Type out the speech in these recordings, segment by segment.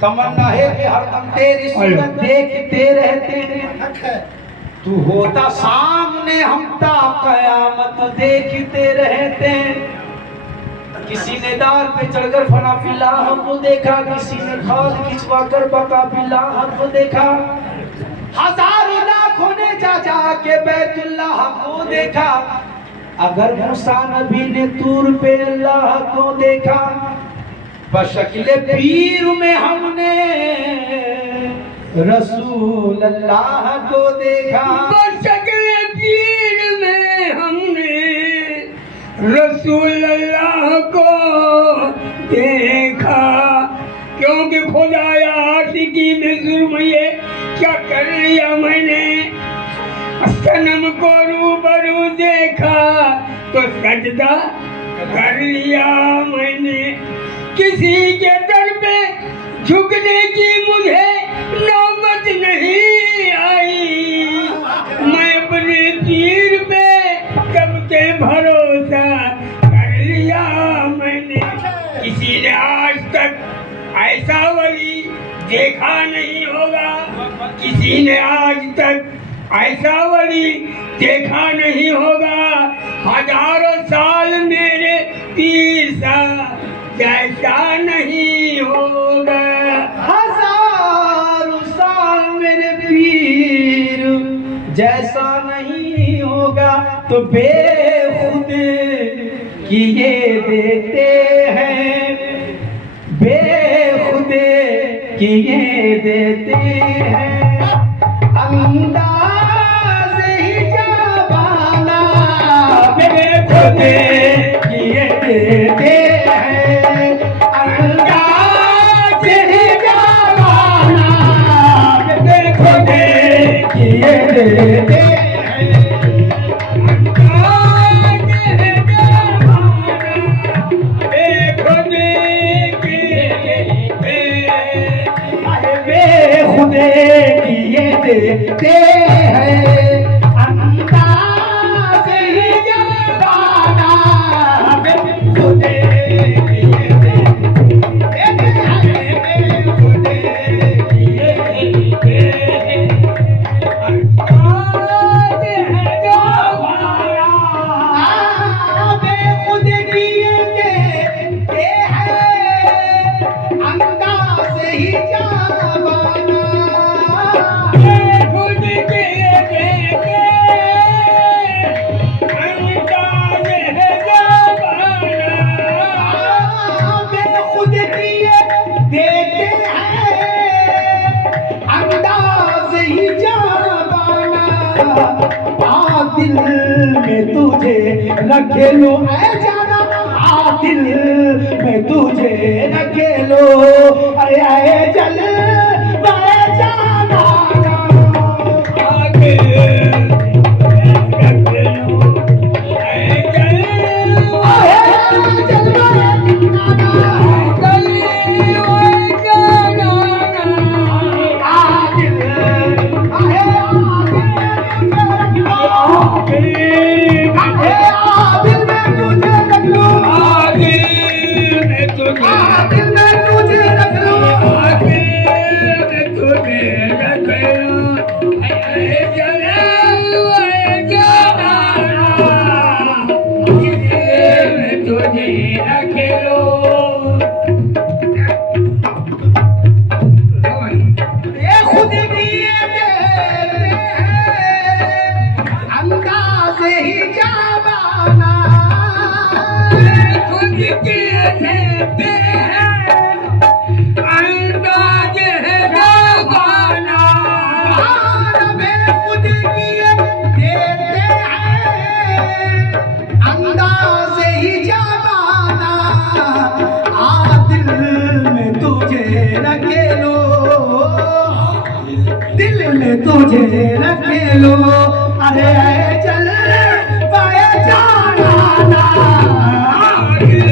तमन्ना है कि हरदम तेरी सूरत देखते रहते, तू होता सामने हम ता कयामत देखते रहते। किसी ने दार पे चढ़कर फना फिल्लाह को देखा, किसी ने खाल खिंचवा कर बका फिल्लाह को देखा, हजारों लाखों ने जा जा के बैतुल्लाह को देखा। अगर मूसा नबी ने तूर पे अल्लाह को देखा, बशक्ल पीर में हमने रसूल अल्लाह को देखा। बशक्ल पीर में हमने रसूल अल्लाह को देखा। क्योंकि खुदाया आशिकी में जुर्म ये क्या कर लिया मैंने, सनम को रूबरू देखा तो सजदा कर लिया मैंने। किसी के दर पे झुकने की मुझे नौबत नहीं आई, मैं अपने पीर पे कब के भरोसा कर लिया मैंने। किसी ने आज तक ऐसा वली देखा नहीं होगा, किसी ने आज तक ऐसा वली देखा नहीं होगा। हजारों साल मेरे पीर सा जैसा नहीं होगा, हजारों साल मेरे पीर जैसा नहीं होगा। तो बेखुद किए देते हैं, बेखुद किए देते हैं। अंदाज़ ही जाबाना बेखुद किए देते हैं, अंदाज़ ही जाबाना बेखुद किए देते हैं। देते हैं अंदाज़ ही जाबाना बेखुद किए देते हैं, बेखुद किए देते हैं। अंदाज़ है जाबाना बेखुद किए देते हैं, अंदाज़ ही जाबाना दिल में तुझे रखे लो ऐ जाना, दिल में तुझे रखे लो, अरे ऐ जल जाना तुझे रखे लो, अरे चल पाए जाना ना, दिल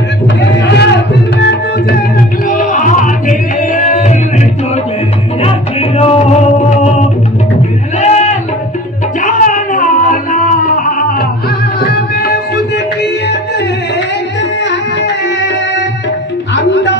में तुझे रख लो, दिल में तुझे रख लो, जाना ना बेखुद किए देते हैं अंदाज़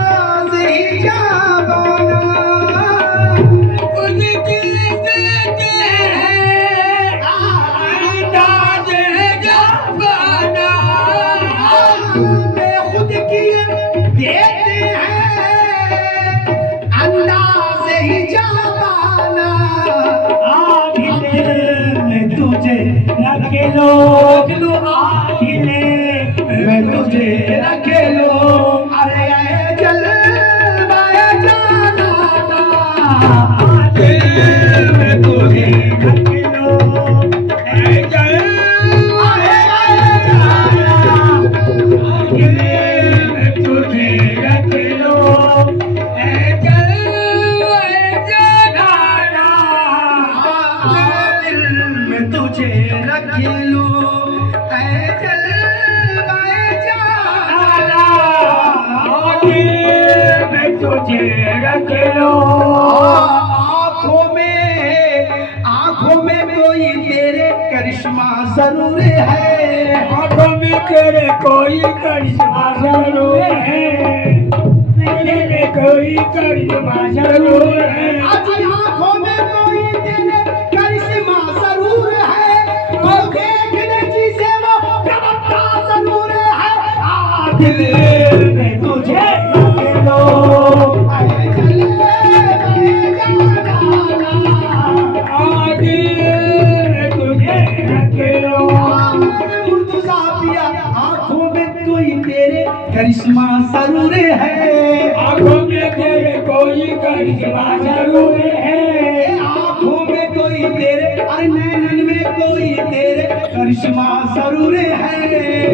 रख लो आखिले मैं तुझे रख लो अरे आए जलवाए जाना मैं तुझे रख लो आए जलवाए जाना मैं तुझे रख लो आए जलवाए जाना दिल में तुझे रख लो ऐ जलवाए जाना मैं तुझे रख लो आंखों में कोई तेरे करिश्मा जरूर है आंखों में तेरे कोई करिश्मा जरूर है मेरे कोई करिश्मा जरूर है आंखों में कोई तेरे करिश्मा जरूर है वो देखने जिसे वो रमता जरूर है दिल में तुझे रख लो आए जलवाए जाना दिल में तुझे रख लो मुर्तजा पिया आंखों में कोई तेरे करिश्मा जरूर है आंखों में तेरे कोई करिश्मा जरूर है आंखों में कोई तेरे अरे नैनन में कोई तेरे करिश्मा जरूर है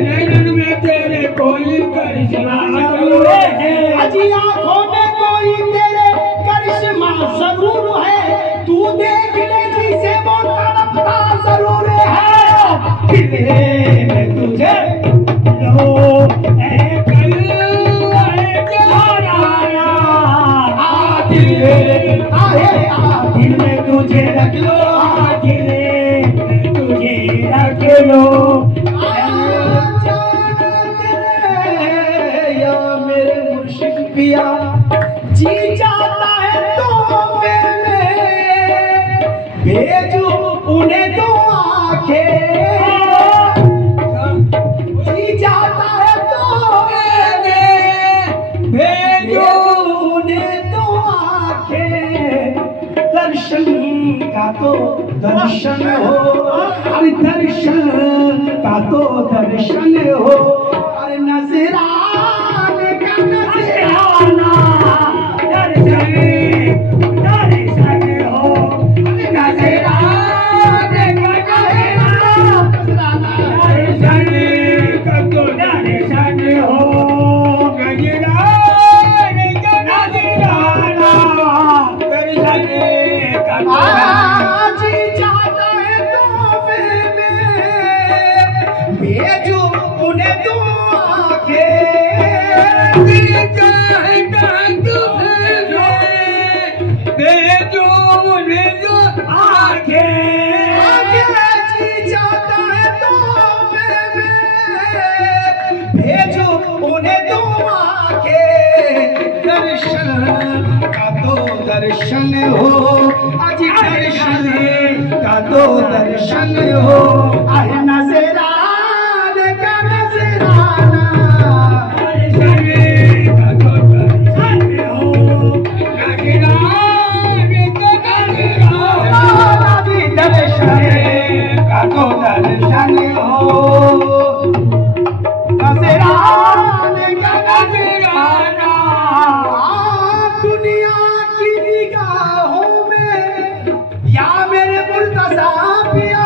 नैनन में तेरे कोई करिश्मा जरूर है अजी आंखों में कोई तेरे करिश्मा जरूर है तू देख ले जिसे वो तड़पता जरूर है दिल में तुझे लो ऐ जलवाए जाना दिल में तुझे रख लो दिल में तुझे रख लो या मेरे मुर्शिद पिया जी जाता है तो भेजू उन्हें दो आंखें जी जाता है तो भेजू उन्हें दो आंखें दर्शन का तो दर्शन हो अरे दर्शन का तो दर्शन हो अरे नजराने का नजराना दर्शन दर्शन हो अरे नजराने का नजराना दर्शन का तो दर्शन हो नजराने का नजराना दर्शन का जी जाता है तो भेजो उन्हें दो आंखें भेजो उन्हें दो आंखें जी जाता है तो भेजो उन्हें दो आंखें दर्शन का तो दर्शन हो आज दर्शन का तो दर्शन हो आहे नजराने का नजराना दर्शन का तो दर्शन हो नजराने का नजराना दर्शन का तो दर्शन हो नजराने का नजराना दुनिया की निगाहों में या मेरे मुर्तजा पिया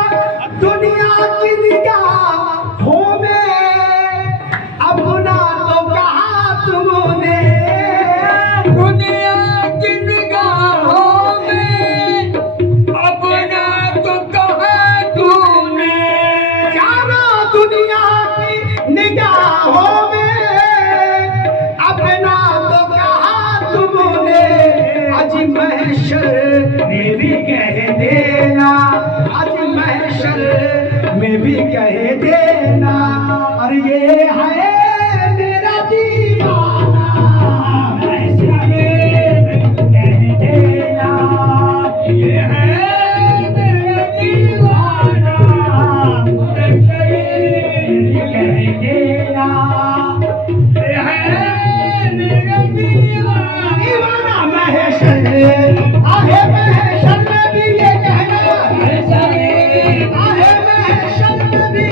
दुनिया की निगाहों में अपना तो कहा तुमने दुनिया की निगाहों में अपना तो कहा तुमने जाना दुनिया की निगाहों में अपना तो कहा तुमने आज महशर में भी कह देना आज महशर में भी कह देना और ये है मेरा दीवाना महशर में कह देना ये है मेरा दीवाना महशर में कह देना ये है मेरा दीवाना महशर आहे महशर में भी ये कहना आहे महशर में भी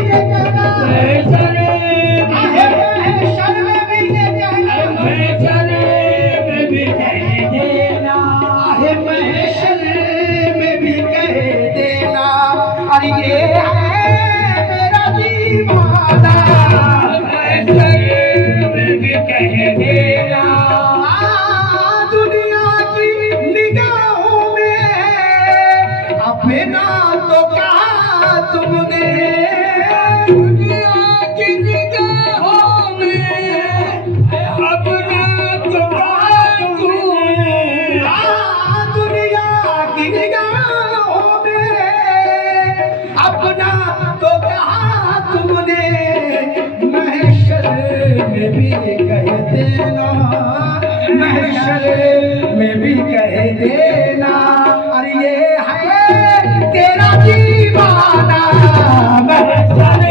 देना, महशर में भी कह देना, अरे ये है तेरा दीवाना, महशर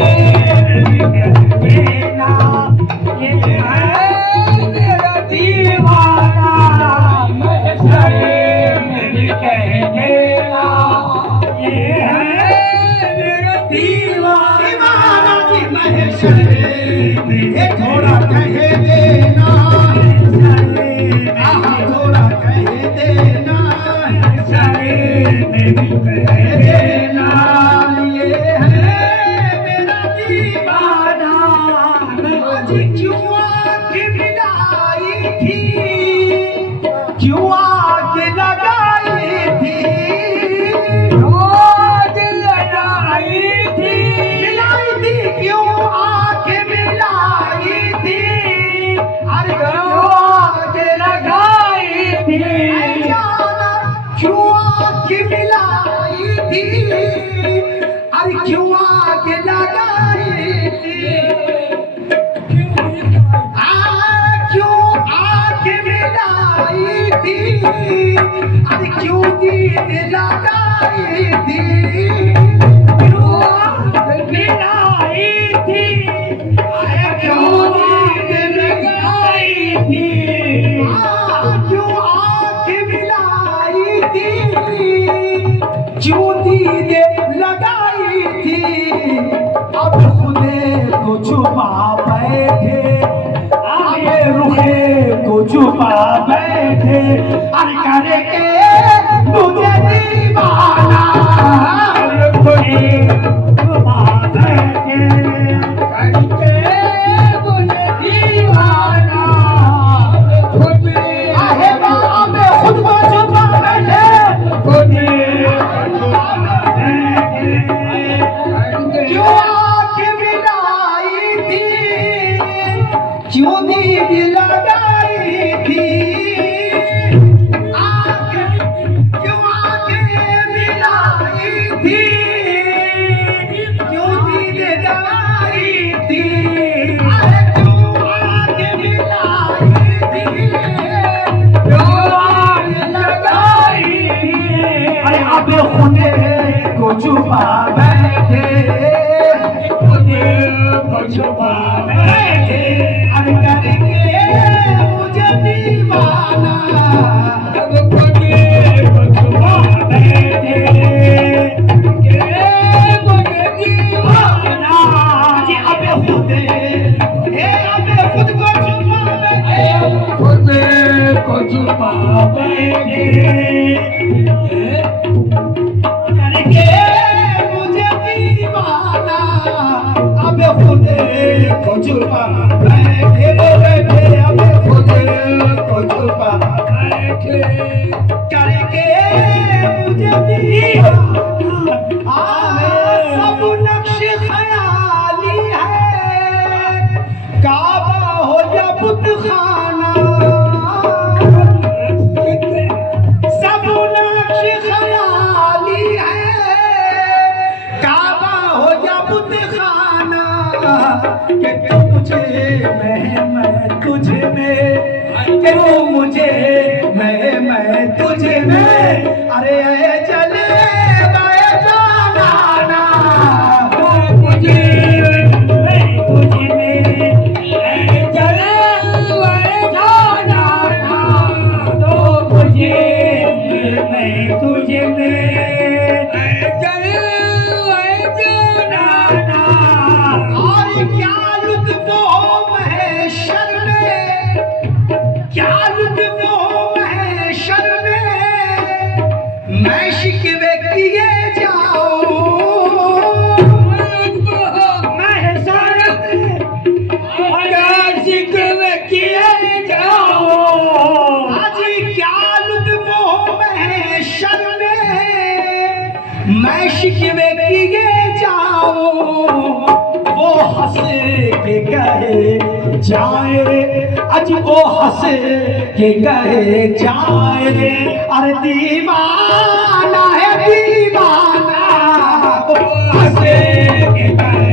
में भी कह देना, ये है तेरा दीवाना, महशर में भी कह देना, ये है तेरा दीवाना जी, महशर में थोड़ा कह देना, थोड़ा कह देना, में भी कह देना, ये है मेरा दीवाना, आज क्यों आँख मिलाई थी, क्यों आँख लगाई थी, रोज लगाई थी, मिलाई थी, क्यों आँख मिलाई थी, अरे क्यों आँख लगाई थी, क्यों आँख मिलाई थी, अरे क्यों आँख लगाई थी, क्यों आँख मिलाई थी, अरे क्यों दीद लगाई थी, क्यों आँख मिलाई थी, अरे क्यों दीद लगाई थी, क्यों आँख मिलाई थी, क्यों दीद लगाई थी, अब खुदे को छुपा बैठे, आगे रुखे को छुपा बैठे, अरे करके मुझे दीवाना, खुदे छुपा बैठे, करके मुझे दीवाना, खुदे आहे बाप खुद को छुपा बैठे, खुदे छुपा बैठे, क्यों आँख मिलाई थी, क्यों दीद लगाई थी, क्यों आँख मिलाई थी, क्यों दीद लगाई थी, क्यों आँख मिलाई थी, क्यों आँख लगाई थी, अरे अब खुदे को छुपा बैठे, खुदे को छुपा बैठे, अरे करके मुझे दीवाना, अब खुदे को छुपा बैठे, मुझे दीवाना जी, अब खुदे अब खुद को छुपा बैठे, खुदे को छुपा बैठे, करके मुझे दीवाना, अब खुदे को छुपा बैठे, बैठे, अब खुदे को छुपा बैठे, करके मुझे दीवाना, सब नक्श ख्याली है, काबा हो या बुतखाना, सब नक्श ख्याली है, काबा हो या बुतखाना, कि तू मुझे मैं तुझे में, कि तू मुझे मैं तुझे में, अरे चले गए जाना, तू मुझे मैं तुझे में, चले गए जाना, तो मुझे मैं तुझे में, चले गए जाना, और क्या लुत्फ हो महशर में, क्या लुत्फ हो महशर में, मैं शिकवे किए जाऊं, महशर में शिकवे किए जाऊं, आज क्या लुत्फ हो महशर में, मैं शिकवे किए जाऊं, वो हंस के कहे जाए, आज वो हंस के कहे जाए, अरे दीवाना है दीवाना, वो हंस के कहे